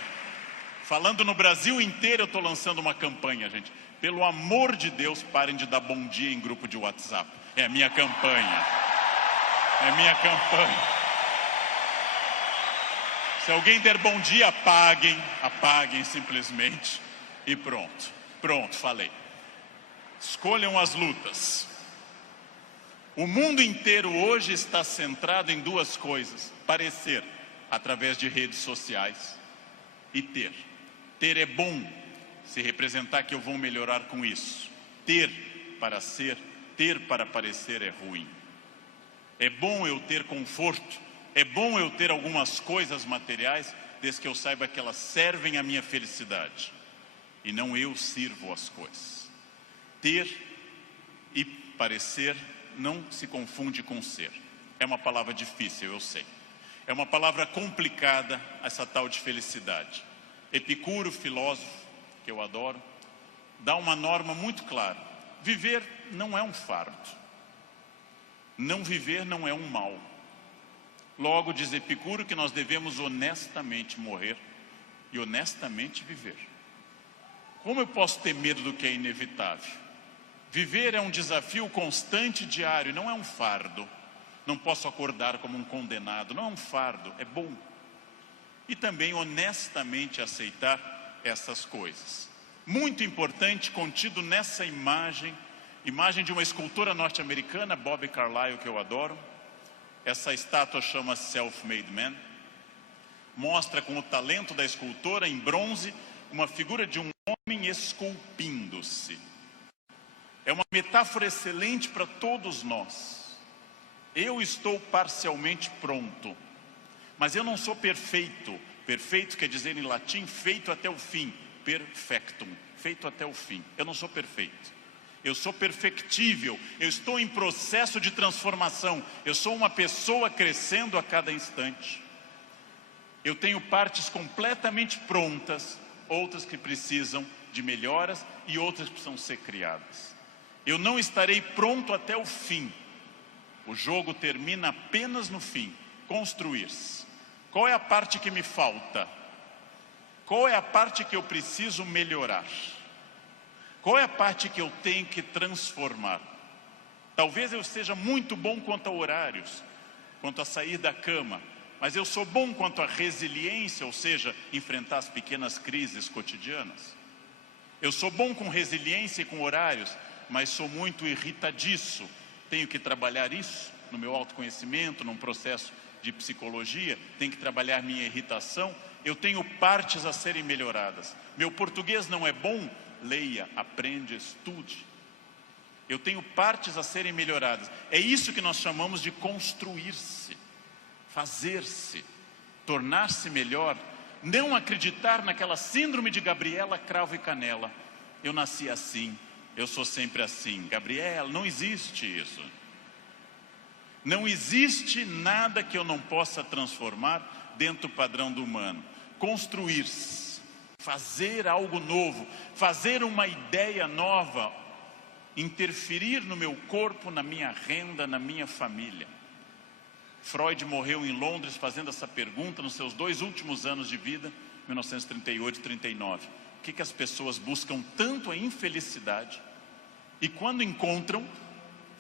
Falando no Brasil inteiro, eu estou lançando uma campanha, gente. Pelo amor de Deus, parem de dar bom dia em grupo de WhatsApp. É a minha campanha. É a minha campanha. Se alguém der bom dia, apaguem simplesmente. E pronto. Pronto, falei. Escolham as lutas. O mundo inteiro hoje está centrado em duas coisas: parecer, através de redes sociais, e ter. Ter é bom, se representar que eu vou melhorar com isso. Ter para ser, ter para parecer é ruim. É bom eu ter conforto, é bom eu ter algumas coisas materiais, desde que eu saiba que elas servem à minha felicidade, e não eu sirvo as coisas. Ter e parecer não se confunde com ser. É uma palavra difícil, eu sei. É uma palavra complicada, essa tal de felicidade. Epicuro, filósofo, que eu adoro, dá uma norma muito clara: viver não é um fardo, não viver não é um mal. Logo, diz Epicuro que nós devemos honestamente morrer e honestamente viver. Como eu posso ter medo do que é inevitável? Viver é um desafio constante, diário, não é um fardo. Não posso acordar como um condenado, não é um fardo, é bom. E também honestamente aceitar essas coisas. Muito importante, contido nessa imagem de uma escultora norte-americana, Bobby Carlyle, que eu adoro. Essa estátua chama Self-Made Man. Mostra com o talento da escultora, em bronze, uma figura de um homem esculpindo-se. É uma metáfora excelente para todos nós. Eu estou parcialmente pronto, mas eu não sou perfeito. Perfeito quer dizer em latim feito até o fim. Perfectum, feito até o fim. Eu não sou perfeito. Eu sou perfectível. Eu estou em processo de transformação. Eu sou uma pessoa crescendo a cada instante. Eu tenho partes completamente prontas, outras que precisam de melhoras e outras que precisam ser criadas. Eu não estarei pronto até o fim. O jogo termina apenas no fim. Construir-se. Qual é a parte que me falta? Qual é a parte que eu preciso melhorar? Qual é a parte que eu tenho que transformar? Talvez eu seja muito bom quanto a horários, quanto a sair da cama, mas eu sou bom quanto a resiliência, ou seja, enfrentar as pequenas crises cotidianas. Eu sou bom com resiliência e com horários, mas sou muito irritadiço. Tenho que trabalhar isso no meu autoconhecimento, num processo de psicologia, tenho que trabalhar minha irritação. Eu tenho partes a serem melhoradas. Meu português não é bom? Leia, aprende, estude. Eu tenho partes a serem melhoradas. É isso que nós chamamos de construir-se, fazer-se, tornar-se melhor. Não acreditar naquela síndrome de Gabriela, cravo e canela. Eu nasci assim, eu sou sempre assim. Gabriela, não existe isso. Não existe nada que eu não possa transformar dentro do padrão do humano. Construir-se, fazer algo novo, fazer uma ideia nova, interferir no meu corpo, na minha renda, na minha família. Freud morreu em Londres fazendo essa pergunta nos seus 2 últimos anos de vida, 1938 e 39. O que as pessoas buscam tanto a infelicidade e quando encontram,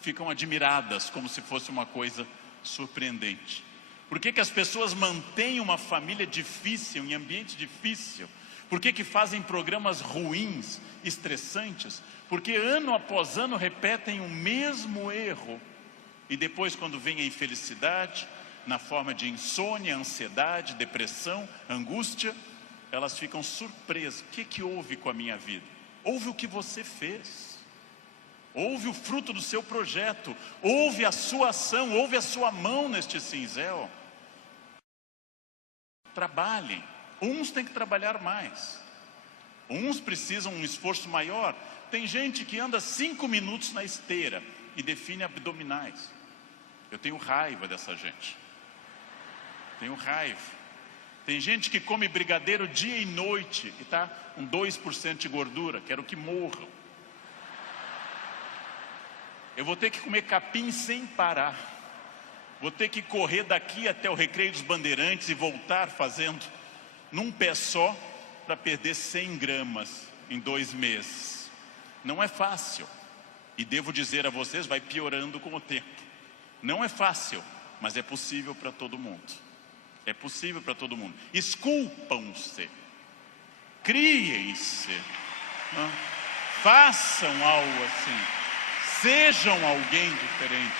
ficam admiradas como se fosse uma coisa surpreendente? Por que as pessoas mantêm uma família difícil, em ambiente difícil? Por que fazem programas ruins, estressantes? Porque ano após ano repetem o mesmo erro. E depois, quando vem a infelicidade, na forma de insônia, ansiedade, depressão, angústia, elas ficam surpresas. O que houve com a minha vida? Houve o que você fez. ouve o fruto do seu projeto, ouve a sua ação, ouve a sua mão neste cinzel. Trabalhem. Uns têm que trabalhar mais, uns precisam um esforço maior. Tem gente que anda 5 minutos na esteira e define abdominais. Eu tenho raiva dessa gente. Tenho raiva. Tem gente que come brigadeiro dia e noite e está com 2% de gordura. Quero que morram. Eu vou ter que comer capim sem parar. Vou ter que correr daqui até o Recreio dos Bandeirantes e voltar fazendo num pé só para perder 100 gramas em 2 meses. Não é fácil. E devo dizer a vocês, vai piorando com o tempo. Não é fácil, mas é possível para todo mundo. É possível para todo mundo. Esculpam-se. Criem-se. Façam algo assim. Sejam alguém diferente.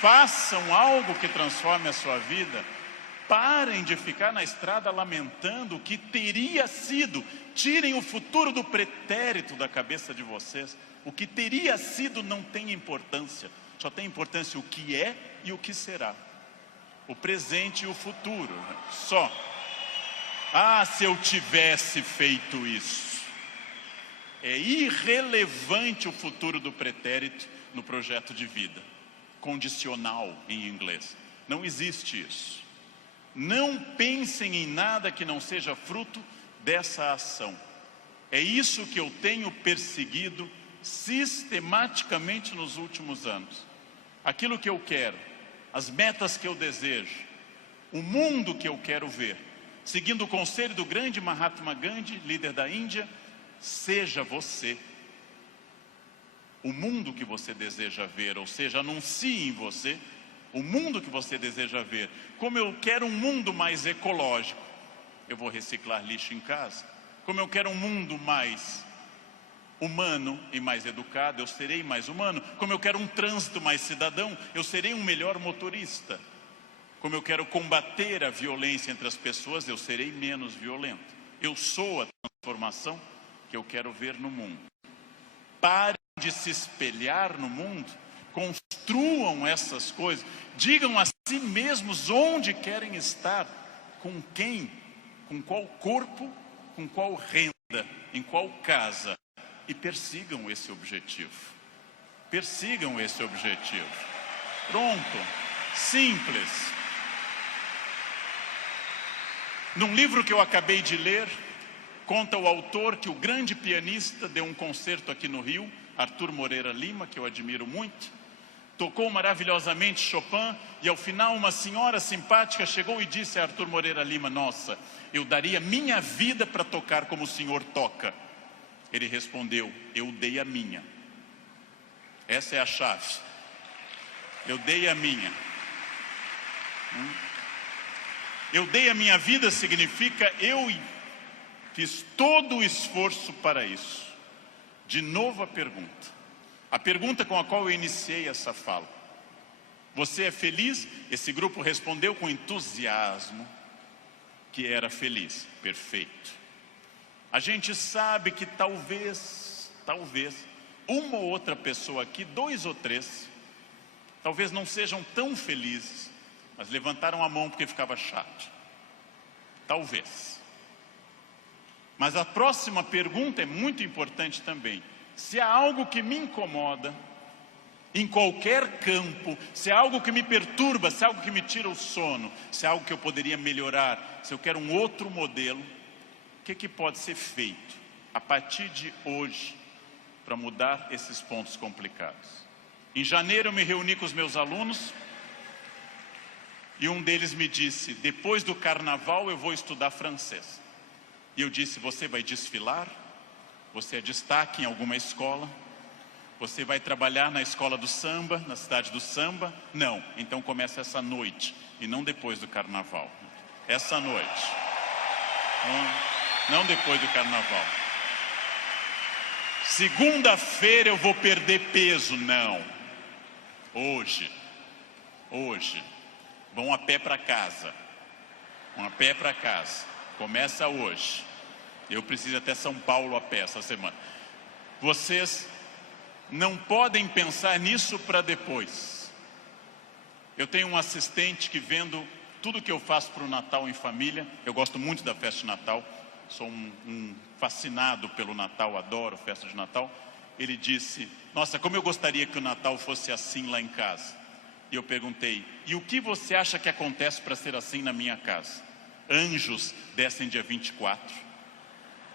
Façam algo que transforme a sua vida. Parem de ficar na estrada lamentando o que teria sido. Tirem o futuro do pretérito da cabeça de vocês. O que teria sido não tem importância. Só tem importância o que é e o que será. O presente e o futuro. Só. Ah, se eu tivesse feito isso. É irrelevante o futuro do pretérito no projeto de vida. Condicional em inglês. Não existe isso. Não pensem em nada que não seja fruto dessa ação. É isso que eu tenho perseguido sistematicamente nos últimos anos. Aquilo que eu quero, as metas que eu desejo, o mundo que eu quero ver. Seguindo o conselho do grande Mahatma Gandhi, líder da Índia, seja você. O mundo que você deseja ver, ou seja, anuncie em você o mundo que você deseja ver. Como eu quero um mundo mais ecológico, eu vou reciclar lixo em casa. Como eu quero um mundo mais humano e mais educado, eu serei mais humano. Como eu quero um trânsito mais cidadão, eu serei um melhor motorista. Como eu quero combater a violência entre as pessoas, eu serei menos violento. Eu sou a transformação que eu quero ver no mundo. Parem de se espelhar no mundo, construam essas coisas, digam a si mesmos onde querem estar, com quem, com qual corpo, com qual renda, em qual casa, e persigam esse objetivo. Persigam esse objetivo. Pronto, simples. Num livro que eu acabei de ler, conta o autor que o grande pianista deu um concerto aqui no Rio, Arthur Moreira Lima, que eu admiro muito, tocou maravilhosamente Chopin, e ao final uma senhora simpática chegou e disse a Arthur Moreira Lima: nossa, eu daria minha vida para tocar como o senhor toca. Ele respondeu: eu dei a minha. Essa é a chave. Eu dei a minha. Eu dei a minha vida significa eu fiz todo o esforço para isso. De novo a pergunta com a qual eu iniciei essa fala. Você é feliz? Esse grupo respondeu com entusiasmo que era feliz. Perfeito. A gente sabe que talvez, uma ou outra pessoa aqui, 2 ou 3, talvez não sejam tão felizes, mas levantaram a mão porque ficava chato. Talvez. Mas a próxima pergunta é muito importante também. Se há algo que me incomoda, em qualquer campo, se há algo que me perturba, se há algo que me tira o sono, se há algo que eu poderia melhorar, se eu quero um outro modelo, o que pode ser feito a partir de hoje para mudar esses pontos complicados? Em janeiro eu me reuni com os meus alunos e um deles me disse: depois do carnaval eu vou estudar francês. E eu disse: você vai desfilar? Você é destaque em alguma escola? Você vai trabalhar na escola do samba, na cidade do samba? Não, então começa essa noite e não depois do carnaval. Essa noite. Não depois do carnaval. Segunda-feira eu vou perder peso. Não. Hoje. Vão a pé para casa. Começa hoje. Eu preciso ir até São Paulo a pé essa semana. Vocês não podem pensar nisso para depois. Eu tenho um assistente que, vendo tudo que eu faço para o Natal em família, eu gosto muito da festa de Natal, sou um fascinado pelo Natal, adoro festa de Natal. Ele disse: nossa, como eu gostaria que o Natal fosse assim lá em casa. E eu perguntei: e o que você acha que acontece para ser assim na minha casa? Anjos descem dia 24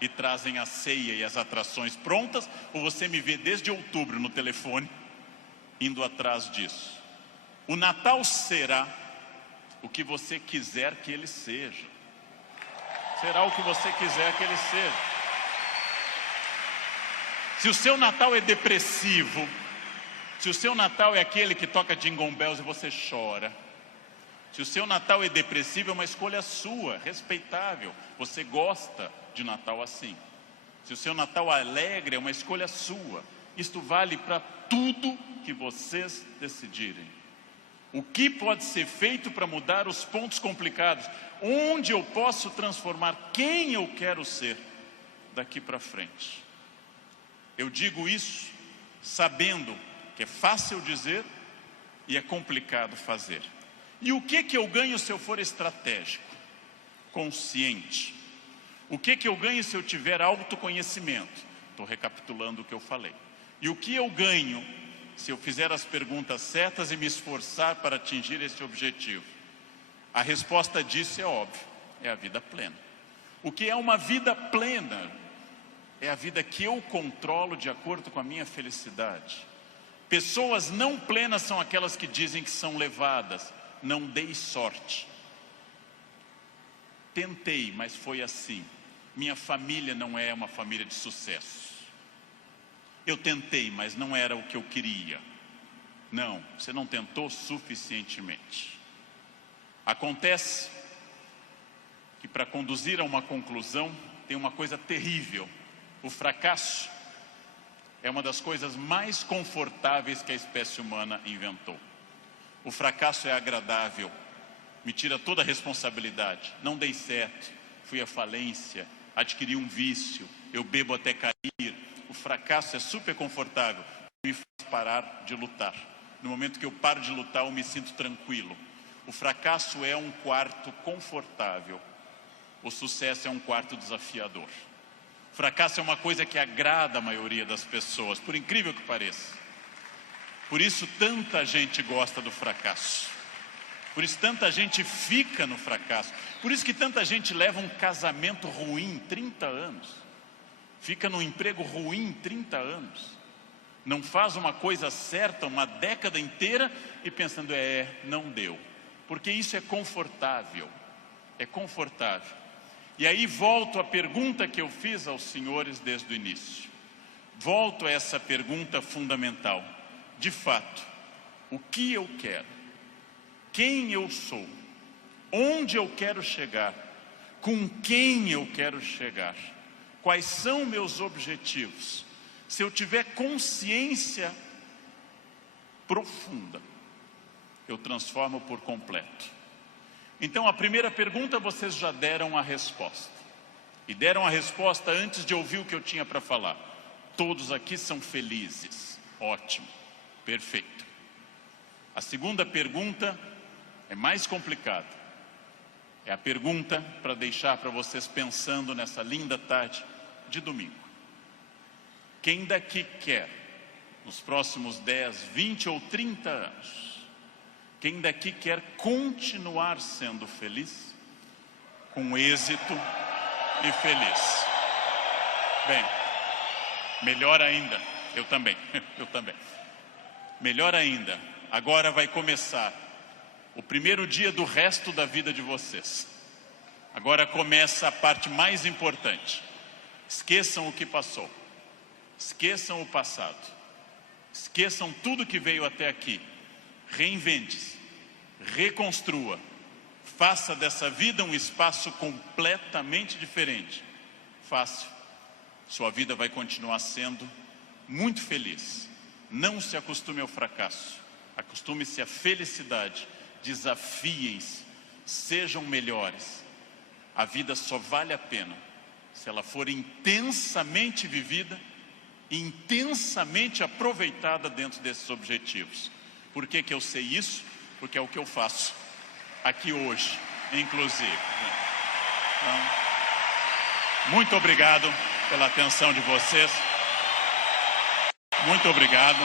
e trazem a ceia e as atrações prontas, ou você me vê desde outubro no telefone indo atrás disso? O Natal será o que você quiser que ele seja. Será o que você quiser que ele seja. Se o seu Natal é depressivo, se o seu Natal é aquele que toca Jingle Bells e você chora, se o seu Natal é depressivo, é uma escolha sua, respeitável. Você gosta de Natal assim. Se o seu Natal é alegre, é uma escolha sua. Isto vale para tudo que vocês decidirem. O que pode ser feito para mudar os pontos complicados? Onde eu posso transformar quem eu quero ser daqui para frente? Eu digo isso sabendo que é fácil dizer e é complicado fazer. E o que eu ganho se eu for estratégico, consciente? O que eu ganho se eu tiver autoconhecimento? Estou recapitulando o que eu falei. E o que eu ganho se eu fizer as perguntas certas e me esforçar para atingir esse objetivo? A resposta disso é óbvia, é a vida plena. O que é uma vida plena? É a vida que eu controlo de acordo com a minha felicidade. Pessoas não plenas são aquelas que dizem que são levadas. Não dei sorte. Tentei, mas foi assim. Minha família não é uma família de sucesso. Eu tentei, mas não era o que eu queria. Não, você não tentou suficientemente. Acontece que, para conduzir a uma conclusão, tem uma coisa terrível. O fracasso é uma das coisas mais confortáveis que a espécie humana inventou. O fracasso é agradável, me tira toda a responsabilidade. Não dei certo, fui à falência, adquiri um vício, eu bebo até cair. O fracasso é super confortável, me faz parar de lutar. No momento que eu paro de lutar, eu me sinto tranquilo. O fracasso é um quarto confortável, o sucesso é um quarto desafiador. O fracasso é uma coisa que agrada a maioria das pessoas, por incrível que pareça. Por isso tanta gente gosta do fracasso. Por isso tanta gente fica no fracasso. Por isso que tanta gente leva um casamento ruim 30 anos. Fica num emprego ruim 30 anos. Não faz uma coisa certa uma década inteira e pensando, não deu. Porque isso é confortável. É confortável. E aí volto à pergunta que eu fiz aos senhores desde o início. Volto a essa pergunta fundamental. De fato, o que eu quero? Quem eu sou? Onde eu quero chegar? Com quem eu quero chegar? Quais são meus objetivos? Se eu tiver consciência profunda, eu transformo por completo. Então, a primeira pergunta vocês já deram a resposta. E deram a resposta antes de ouvir o que eu tinha para falar. Todos aqui são felizes. Ótimo. Perfeito. A segunda pergunta é mais complicada. É a pergunta para deixar para vocês pensando nessa linda tarde de domingo. Quem daqui quer, nos próximos 10, 20 ou 30 anos, quem daqui quer continuar sendo feliz, com êxito e feliz? Bem, melhor ainda, eu também. Melhor ainda, agora vai começar o primeiro dia do resto da vida de vocês. Agora começa a parte mais importante. Esqueçam o que passou. Esqueçam o passado. Esqueçam tudo que veio até aqui. Reinvente-se. Reconstrua. Faça dessa vida um espaço completamente diferente. Fácil. Sua vida vai continuar sendo muito feliz. Não se acostume ao fracasso. Acostume-se à felicidade. Desafiem-se. Sejam melhores. A vida só vale a pena se ela for intensamente vivida intensamente aproveitada dentro desses objetivos. Por que que eu sei isso? Porque é o que eu faço aqui hoje, inclusive. Então, muito obrigado pela atenção de vocês. Muito obrigado.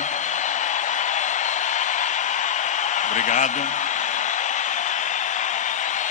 Obrigado.